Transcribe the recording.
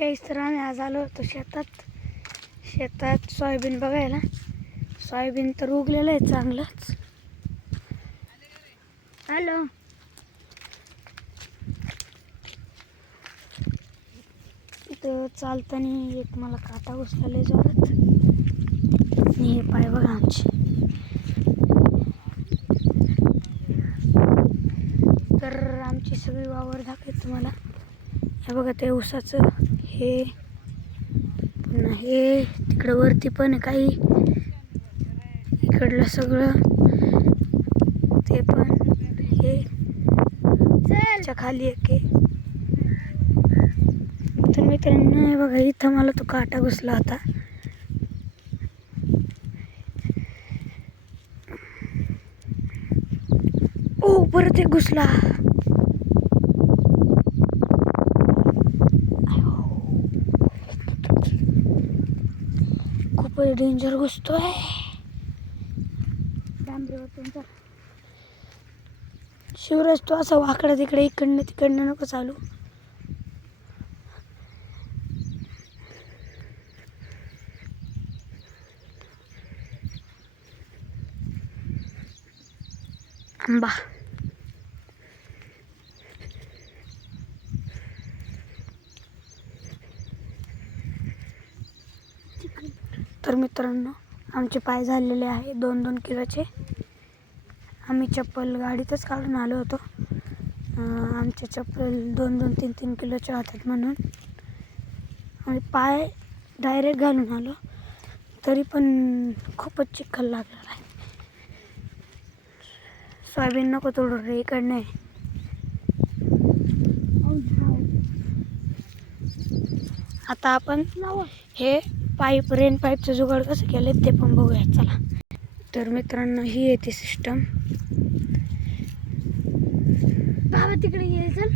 काहीच तर आम्ही आज आलो होतो शेतात सोयाबीन बघायला. सोयाबीन तर उगलेलं आहे चांगलंच. हॅलो, इथं चालताना एक मला काटा घुसलेला जोरात. आणि हे पाय बघा आमचे. तर आमची सगळी वावर दाखवते तुम्हाला. हे बघा ते ऊसाचं हे पुन्हा हे तिकडं वरती पण काही, इकडलं सगळं ते पण हे त्याच्या खाली एक आहे. तर मित्रांनो हे बघा इथं मला तो काटा घुसला होता. ओ परत एक घुसला. खूपच डेंजर घुसतोय. डांबरीवर शिवराज तो असा वाकडा तिकडे इकडनं तिकडनं नको चालू. आंबा तर मित्रांनो आमचे पाय झालेले आहे 2-2 किलोचे. आम्ही चप्पल गाडीतच काढून आलो होतो. आमचे चप्पल 2-2, 3-3 किलोचे होतात म्हणून आम्ही पाय डायरेक्ट घालून आलो. तरी पण खूपच चिखल लागलेला आहे. सोयाबीन नको तोडू रे, इकडनं आहे. आता आपण हे रेन पाईपचं जुगाड कसं केलं ते पण बघूया चला. तर मित्रांनो ही येते सिस्टम. बाबा तिकडे ये चल.